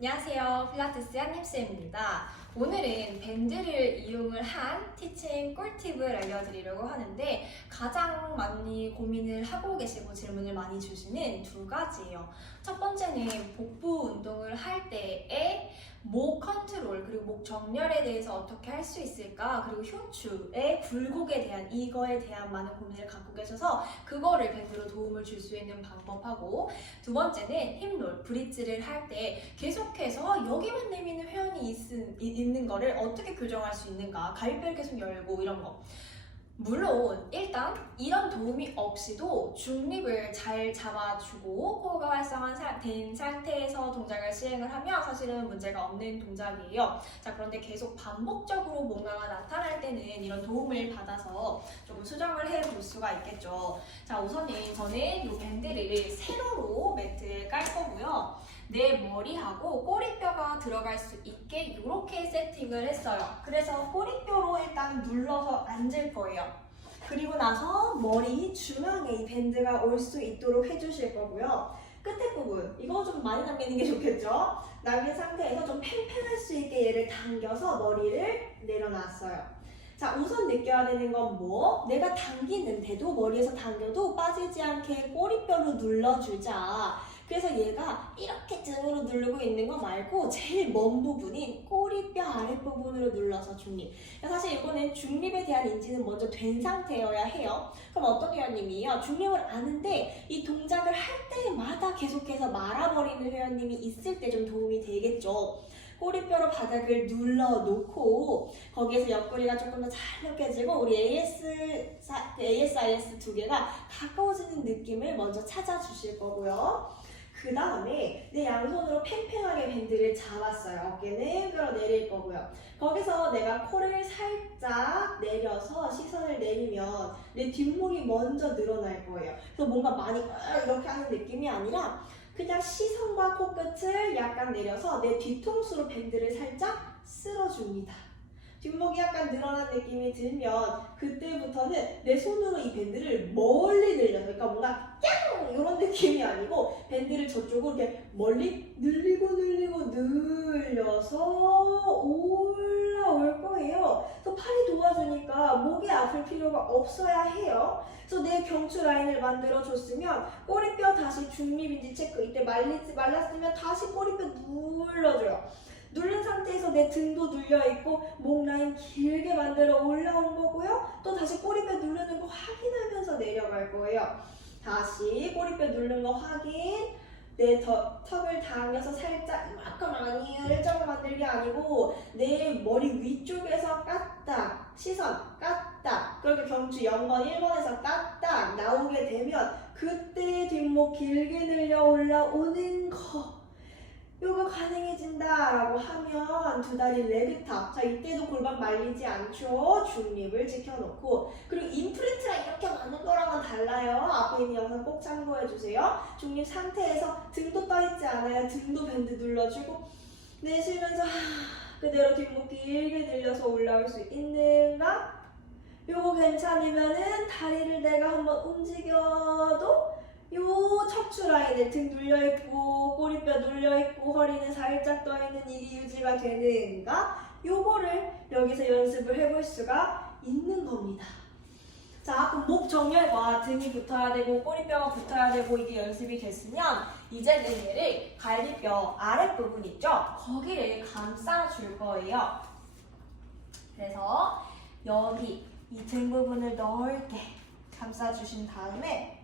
안녕하세요. 필라테스 한입쌤입니다. 오늘은 밴드를 이용을 한 티칭 꿀팁을 알려드리려고 하는데 가장 많이 고민을 하고 계시고 질문을 많이 주시는 두 가지예요. 첫 번째는 복부 운동을 할 때의 목 컨트롤 그리고 목 정렬에 대해서 어떻게 할 수 있을까, 그리고 흉추의 굴곡에 대한 이거에 대한 많은 고민을 갖고 계셔서 그거를 밴드로 도움을 줄 수 있는 방법하고, 두 번째는 힙롤, 브릿지를 할 때 계속해서 여기만 내미는 회원이 있는 거를 어떻게 교정할 수 있는가, 갈비뼈를 계속 열고 이런 거. 물론 일단 이런 도움이 없이도 중립을 잘 잡아주고 코어가 활성화된 상태에서 동작을 시행을 하면 사실은 문제가 없는 동작이에요. 자, 그런데 계속 반복적으로 뭔가가 나타날 때는 이런 도움을 받아서 조금 수정을 해볼 수가 있겠죠. 자, 우선은 저는 이 밴드를 세로로 매트에 깔 거고요. 내 머리하고 꼬리뼈가 들어갈 수 있게 이렇게 세팅을 했어요. 그래서 꼬리뼈로 일단 눌러서 앉을 거예요. 그리고 나서 머리 중앙에 이 밴드가 올 수 있도록 해주실 거고요. 끝에 부분, 이거 좀 많이 남기는 게 좋겠죠? 남긴 상태에서 좀 팽팽할 수 있게 얘를 당겨서 머리를 내려놨어요. 자, 우선 느껴야 되는 건 뭐? 내가 당기는데도 머리에서 당겨도 빠지지 않게 꼬리뼈로 눌러주자. 그래서 얘가 이렇게 등으로 누르고 있는 거 말고 제일 먼 부분인 꼬리뼈 아랫부분으로 눌러서 중립. 사실 이거는 중립에 대한 인지는 먼저 된 상태여야 해요. 그럼 어떤 회원님이요? 중립을 아는데 이 동작을 할 때마다 계속해서 말아버리는 회원님이 있을 때 좀 도움이 되겠죠. 꼬리뼈로 바닥을 눌러놓고 거기에서 옆구리가 조금 더 잘 느껴지고 우리 ASIS 두 개가 가까워지는 느낌을 먼저 찾아주실 거고요. 그 다음에 내 양손으로 팽팽하게 밴드를 잡았어요. 어깨는 끌어내릴 거고요. 거기서 내가 코를 살짝 내려서 시선을 내리면 내 뒷목이 먼저 늘어날 거예요. 그래서 뭔가 많이 이렇게 하는 느낌이 아니라 그냥 시선과 코끝을 약간 내려서 내 뒤통수로 밴드를 살짝 쓸어줍니다. 뒷목이 약간 늘어난 느낌이 들면 그때부터는 내 손으로 이 밴드를 멀리 늘려서, 그러니까 뭔가 깡! 이런 느낌이 아니고 밴드를 저쪽으로 이렇게 멀리 늘리고 늘려서 올라올 거예요. 그래서 팔이 도와주니까 목이 아플 필요가 없어야 해요. 그래서 내 경추 라인을 만들어줬으면 꼬리뼈 다시 중립인지 체크, 이때 말랐으면 다시 꼬리뼈 눌러줘요. 누른 상태에서 내 등도 눌려있고 목 라인 길게 만들어 올라온 거고요. 또 다시 꼬리뼈 누르는 거 확인하면서 내려갈 거예요. 다시 꼬리뼈 누르는 거 확인. 내 턱을 당겨서 살짝 이만큼 아니에요. 일자로 만들기 아니고 내 머리 위쪽에서 까딱, 시선 까딱, 그렇게 경추 0번 1번에서 까딱 나오게 되면 그때 뒷목 길게 늘려 올라오는 거, 요거 가능해진다 라고 하면 두 다리 레그탑. 자, 이때도 골반 말리지 않죠. 중립을 지켜놓고, 그리고 임프린트랑 이렇게 많은 거랑은 달라요. 앞에 있는 영상 꼭 참고해주세요. 중립 상태에서 등도 떠있지 않아요. 등도 밴드 눌러주고 내쉬면서 그대로 뒷목 길게 늘려서 올라올 수 있는가? 요거 괜찮으면은 다리를 내가 한번 움직여도 요 척추 라인에 등 눌려있고 꼬리뼈 눌려있고 허리는 살짝 떠있는 이게 유지가 되는가? 요거를 여기서 연습을 해볼 수가 있는 겁니다. 자, 그럼 목 정렬과 등이 붙어야 되고 꼬리뼈가 붙어야 되고 이게 연습이 됐으면 이제는 얘를 갈비뼈 아랫부분 있죠? 거기를 감싸줄 거예요. 그래서 여기 이 등 부분을 넓게 감싸주신 다음에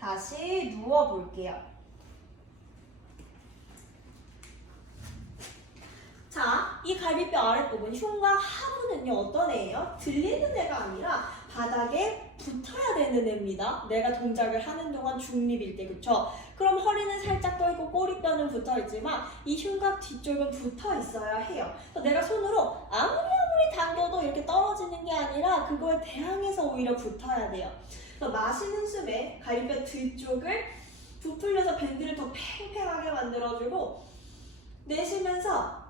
다시 누워볼게요. 자, 이 갈비뼈 아랫부분, 흉곽 하부는요, 어떤 애예요? 들리는 애가 아니라 바닥에 붙어야 되는 애입니다. 내가 동작을 하는 동안 중립일 때, 그쵸? 그럼 허리는 살짝 떠있고 꼬리뼈는 붙어있지만 이 흉곽 뒤쪽은 붙어있어야 해요. 그래서 내가 손으로 아무리 당겨도 이렇게 떨어지는 게 아니라 그거에 대항해서 오히려 붙어야 돼요. 그래서 마시는 숨에 갈비뼈 뒤쪽을 부풀려서 밴드를 더 팽팽하게 만들어주고 내쉬면서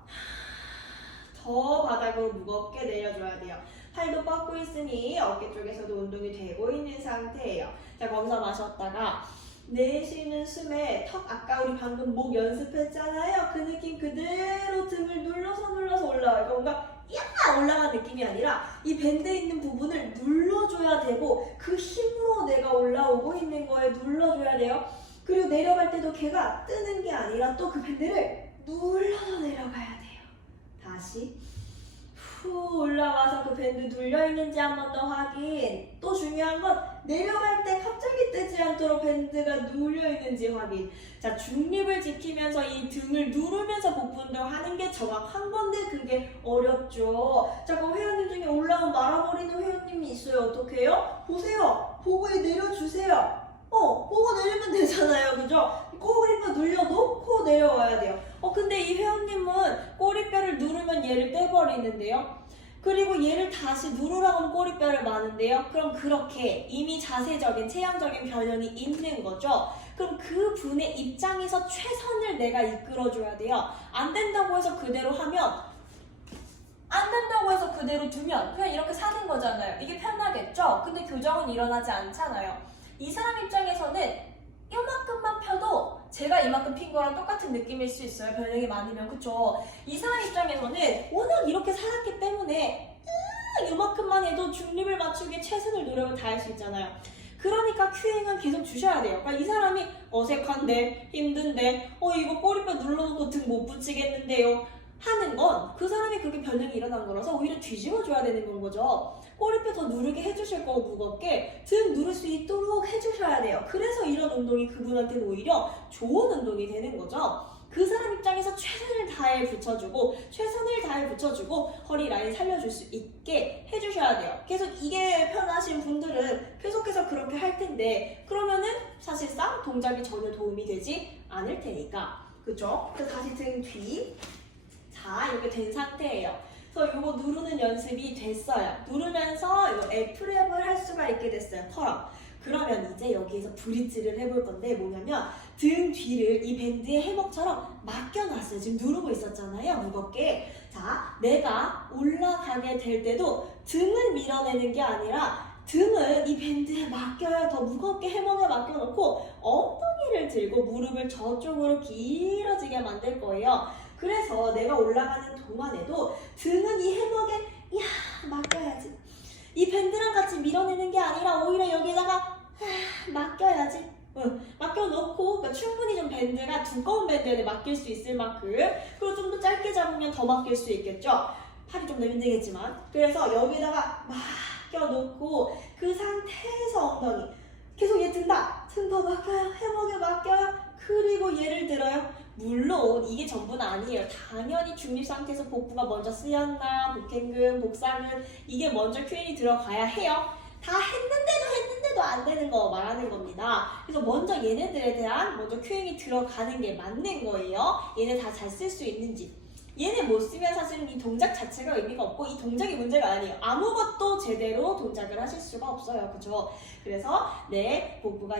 더 바닥으로 무겁게 내려줘야 돼요. 팔도 뻗고 있으니 어깨 쪽에서도 운동이 되고 있는 상태예요. 자, 거기서 마셨다가 내쉬는 숨에 턱 아까 우리 방금 목 연습했잖아요. 그 느낌 그대로 등을 눌러서 올라와요. 그러니까 뭔가 야 올라간 느낌이 아니라 이 밴드에 있는 부분을 눌러줘야 되고 그 힘으로 내가 올라오고 있는 거에 눌러줘야 돼요. 그리고 내려갈 때도 걔가 뜨는 게 아니라 또 그 밴드를 눌러서 내려가야 돼요. 다시 후 올라와서 그 밴드 눌려있는지 한 번 더 확인. 또 중요한 건 내려갈 때 갑자기 뜨지 않도록 밴드가 눌려있는지 확인. 자, 중립을 지키면서 이 등을 누르면서 복부 운동하는 게 정확한 건데 그게 어렵죠. 자, 그럼 회원님 중에 올라온 말아버리는 회원님이 있어요. 어떻게 해요? 보세요. 보고 내려주세요. 보고 내리면 되잖아요. 그죠? 꼬리뼈 눌려놓고 내려와야 돼요. 근데 이 회원님은 꼬리뼈를 누르면 얘를 떼버리는데요. 그리고 얘를 다시 누르라고 하면 꼬리뼈를 마는데요. 그럼 그렇게 이미 자세적인, 체형적인 변형이 있는 거죠. 그럼 그 분의 입장에서 최선을 내가 이끌어줘야 돼요. 안 된다고 해서 그대로 하면, 안 된다고 해서 그대로 두면 그냥 이렇게 사는 거잖아요. 이게 편하겠죠? 근데 교정은 일어나지 않잖아요. 이 사람 입장에서는 이만큼만 펴도 제가 이만큼 핀 거랑 똑같은 느낌일 수 있어요. 변형이 많으면. 그쵸? 이 사람 입장에서는 워낙 이렇게 살았기 때문에 이만큼만 해도 중립을 맞추기에 최선을 노력을 다할 수 있잖아요. 그러니까 큐잉은 계속 주셔야 돼요. 그러니까 이 사람이 어색한데 힘든데 이거 꼬리뼈 눌러놓고 등 못 붙이겠는데요 하는 건 그 사람이 그렇게 변형이 일어난 거라서 오히려 뒤집어줘야 되는 건 거죠. 꼬리뼈 더 누르게 해주실 거고 무겁게 등 누를 수 있도록 해주셔야 돼요. 그래서 이런 운동이 그분한테는 오히려 좋은 운동이 되는 거죠. 그 사람 입장에서 최선을 다해 붙여주고 허리 라인 살려줄 수 있게 해주셔야 돼요. 계속 이게 편하신 분들은 계속해서 그렇게 할 텐데 그러면은 사실상 동작이 전혀 도움이 되지 않을 테니까. 그죠? 그래서 다시 등 뒤. 자, 이렇게 된 상태예요. 그래서 이거 누르는 연습이 됐어요. 누르면서 이거 F랩을 할 수가 있게 됐어요. 컬업. 그러면 이제 여기에서 브릿지를 해볼 건데 뭐냐면 등 뒤를 이 밴드의 해먹처럼 맡겨놨어요. 지금 누르고 있었잖아요. 무겁게. 자, 내가 올라가게 될 때도 등을 밀어내는 게 아니라 등을 이 밴드에 맡겨야 더 무겁게 해먹에 맡겨놓고 엉덩이를 들고 무릎을 저쪽으로 길어지게 만들 거예요. 그래서 내가 올라가는 동안에도 등은 이 해먹에 맡겨야지. 이 밴드랑 같이 밀어내는 게 아니라 오히려 여기다가 맡겨야지. 맡겨놓고 그러니까 충분히 좀 밴드가 두꺼운 밴드에 맡길 수 있을 만큼 그리고 좀 더 짧게 잡으면 더 맡길 수 있겠죠. 팔이 좀 더 힘들겠지만 그래서 여기다가 맡겨놓고 그 상태에서 엉덩이 계속 얘 든다. 등 더 맡겨요. 해먹에 맡겨요. 그리고 얘를 들어요. 물론 이게 전부는 아니에요. 당연히 중립 상태에서 복부가 먼저 쓰였나 복행근, 복상근 이게 먼저 큐인이 들어가야 해요. 다 했는데도 안 되는 거 말하는 겁니다. 그래서 먼저 얘네들에 대한 먼저 큐잉이 들어가는 게 맞는 거예요. 얘네 다 잘 쓸 수 있는지. 얘네 못 쓰면 사실은 이 동작 자체가 의미가 없고 이 동작이 문제가 아니에요. 아무것도 제대로 동작을 하실 수가 없어요. 그죠? 그래서 내 복부가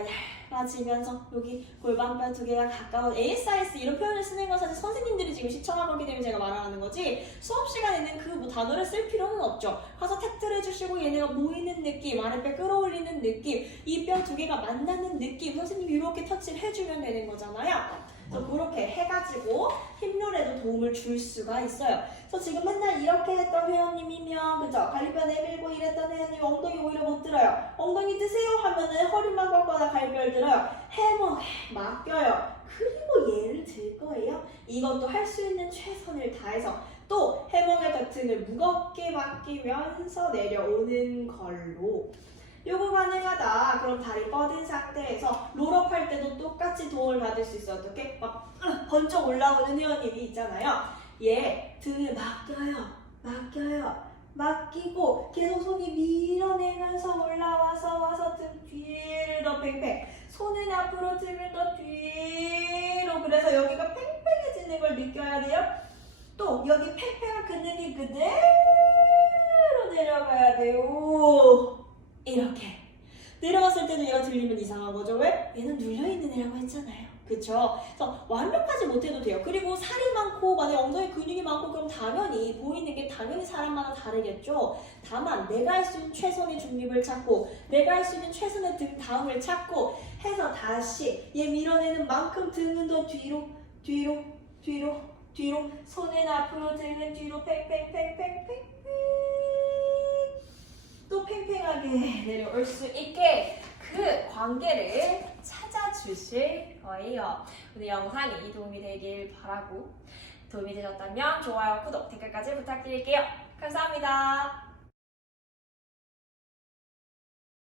얇아지면서 여기 골반뼈 두 개가 가까운 ASIS 이런 표현을 쓰는 건 사실 선생님들이 지금 시청하고 있기 때문에 제가 말하는 거지 수업 시간에는 그 뭐 단어를 쓸 필요는 없죠. 가서 탭들 해주시고 얘네가 모이는 느낌, 아랫배 끌어올리는 느낌, 이 뼈 두 개가 만나는 느낌 선생님이 이렇게 터치를 해주면 되는 거잖아요. 그래서 그렇게 해가지고 힙롤에도 도움을 줄 수가 있어요. 그래서 지금 맨날 이렇게 했던 회원님이면 그죠? 갈비뼈 내밀고 이랬던 회원님 엉덩이 오히려 못 들어요. 엉덩이 드세요 하면은 허리만 꺾거나 갈비뼈를 들어요. 해먹에 맡겨요. 그리고 얘를 들 거예요. 이것도 할 수 있는 최선을 다해서 또 해먹의 덕등을 무겁게 맡기면서 내려오는 걸로 요거 가능하다. 그럼 다리 뻗은 상태에서 롤업 할 때도 똑같이 도움을 받을 수 있어요. 어떻게? 막 번쩍 올라오는 회원님이 있잖아요. 얘 등을 맡기고 계속 손이 밀어내면서 올라와서 등 뒤로 팽팽. 손은 앞으로 등을 더 뒤로. 그래서 여기가 팽팽해지는 걸 느껴야 돼요. 또 여기 팽팽한 근육이 그대로 내려가야 돼요. 이렇게 내려갔을 때도 얘가 들리면 이상한 거죠. 왜? 얘는 눌려있는 애라고 했잖아요. 그쵸? 그래서 완벽하지 못해도 돼요. 그리고 살이 많고 만약에 엉덩이 근육이 많고 그럼 당연히 보이는 게 당연히 사람마다 다르겠죠. 다만 내가 할 수 있는 최선의 중립을 찾고 내가 할 수 있는 최선의 등 다음을 찾고 해서 다시 얘 밀어내는 만큼 등은 더 뒤로 뒤로 뒤로 뒤로 손은 앞으로 등은 뒤로 팽팽팽팽팽 또 팽팽하게 내려올 수 있게 그 관계를 찾아주실 거예요. 오늘 영상이 도움이 되길 바라고 도움이 되셨다면 좋아요, 구독, 댓글까지 부탁드릴게요. 감사합니다.